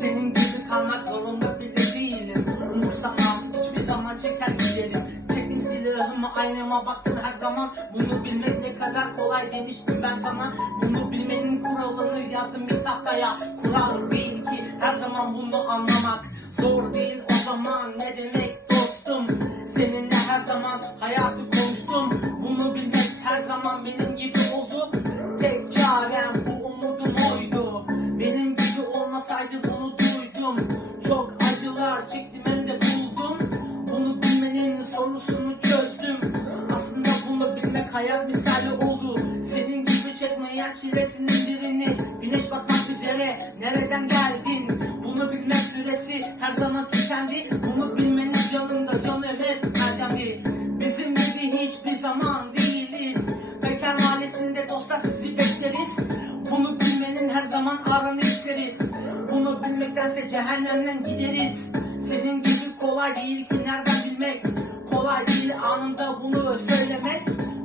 Senin gibi kalmak zorunda bile değilim. Umursamam hiçbir zaman çeker gidelim Çektim silahımı aynama baktım her zaman. Bunu bilmek ne kadar kolay demiştim ben sana. Bunu bilmenin kuralını yazdım bir tahtaya. Kural değil ki her zaman bunu anlamak. Zor değil o zaman. Ne demek dostum? Seninle her zaman hayatı hem de buldum. Bunu çözdüm. Aslında bunu bilmek hayat misali oldu. Senin gibi çekmeyen çilesinin birini Güneş batmak nereden geldin? Bunu bilmek süresi her zaman tükendi. Bunu bilmenin yanında hep erkendi Bizim gibi hiçbir zaman değiliz. Mekan mahallesinde dostlar sizi bekleriz. Bunu bilmenin her zaman aranı işleriz Bunu bilmektense cehennemden gideriz Senin gibi kolay değil ki nereden bilmek? Kolay değil anında bunu söylemek.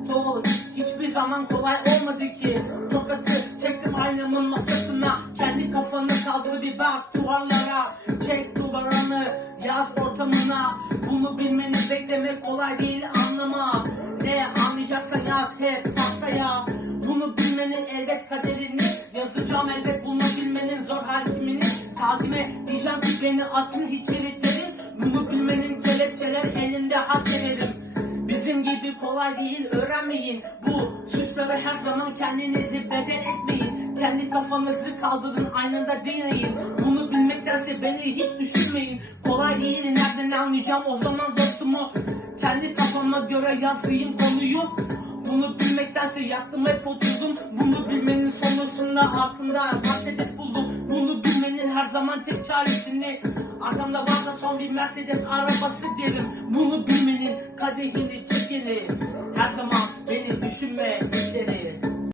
Doğru hiçbir zaman kolay olmadı ki. Tokatı çektim aynamın masasına. Kendi kafanı kaldır bir bak duvarlara. Çek duvarını yaz ortamına. Bunu bilmeni beklemek kolay değil anlama. Ne anlayacaksan yaz hep tahtaya. Bunu bilmenin elbet kaderini. Yazacağım elbet bunu bilmenin zor hakimini Takime beni atın içeriklerim Bunu bilmenin kelepçeler elinde hak veririm Bizim gibi kolay değil öğrenmeyin. Bu suçları her zaman kendinizi bedel etmeyin. Kendi kafanızı kaldırın aynada deneyin Bunu bilmektense beni hiç düşünmeyin. Kolay değil nereden anlayacağım? O zaman dostumu Kendi kafama göre yazayım konuyu. Bunu bilmektense yaktım hep oturdum. Bunu bilmenin sonrasında aklımda bilmenin her zaman tek çaresini Arkamda varsa son bir Mercedes arabası derim. Bunu bilmenin kadehini çekeni Her zaman beni düşünme işleri.